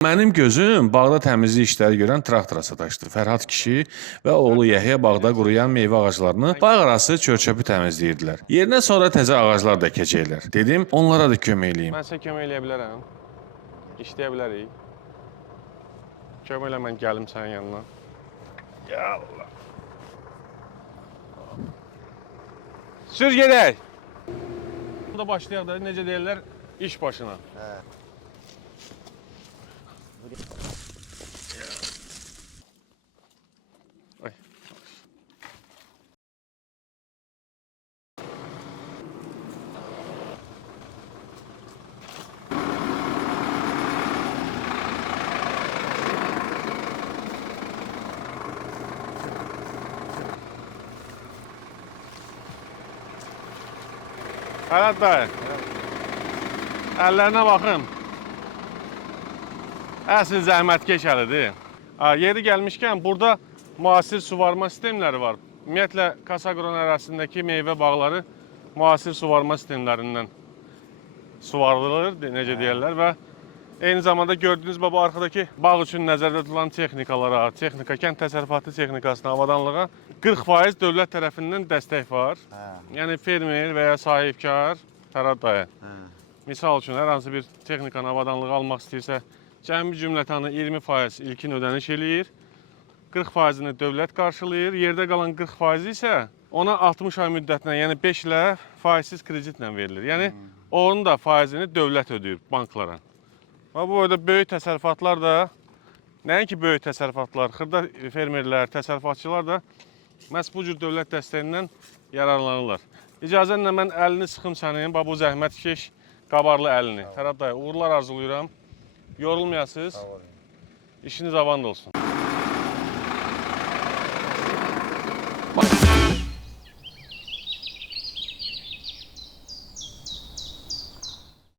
Mənim gözüm bağda təmizlik işləri görən traktora sataşdı. Fərhad kişi və oğlu Yəhya bağda quruyan meyvə ağaclarını bağ arası çör-çöpü təmizləyirdilər. Yerinə sonra təzə ağaclar da əkəcəklər. Dedim, onlara da kömək eləyim. Mən sizə kömək eləyə bilərəm. İşləyə bilərik. Kömək elə mən gəlim sənin yanına. Ya Allah. Sür gedək. Burada başlayaq da necə deyirlər, iş başına. Ay. Fərhad bəy, əllərinə baxın. Əsl zəhmətkeş əlidir. Yeri gəlmişkən, burada müasir suvarma sistemləri var. Ümumiyyətlə, Kasaqron ərazisindəki meyvə bağları müasir suvarma sistemlərindən suvarılır, necə deyərlər və eyni zamanda gördüyünüz bu arxadakı bağ üçün nəzərdə tutulan texnikalara, kənd təsərrüfatı texnikasına, avadanlığa 40% dövlət tərəfindən dəstək var. Yəni fermer və ya sahibkar Fərhad dayı. Misal üçün, hər hansı bir texnikanı, avadanlığı almaq istəyirsə, cəmi cümlətanı 20% ilkin ödəniş eləyir, 40%-ni dövlət qarşılayır, yerdə qalan 40% isə ona 60 ay müddətinə, yəni 5 ilə faizsiz kreditlə verilir. Yəni, onun da faizini dövlət ödəyir banklara. Və bu arada böyük təsərrüfatlar da, nəinki böyük təsərrüfatlar, xırda fermerlər, təsərrüfatçılar da məhz bu cür dövlət dəstəyindən yararlanırlar. İcazənlə mən əlini sıxım sənin, bu zəhmətkeş qabarlı əlini. Fərhad dayı, uğurlar arzulayıram. Yorulmayasınız. İşiniz avand olsun.